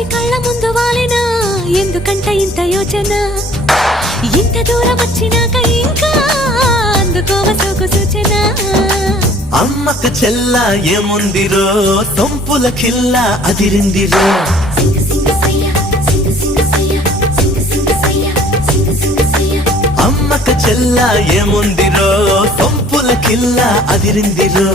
వచ్చి కళ్ళ ముందు వాలినా ఎందుకంట ఇంత యోచన ఇంత దూరం వచ్చినాక ఇంకా అందుకోవ సోకు సూచన అమ్మకు చెల్ల ఏముందిరో సొంపుల కిల్ల అదిరిందిరో అమ్మకు చెల్ల ఏముందిరో సొంపుల కిల్ల అదిరిందిరో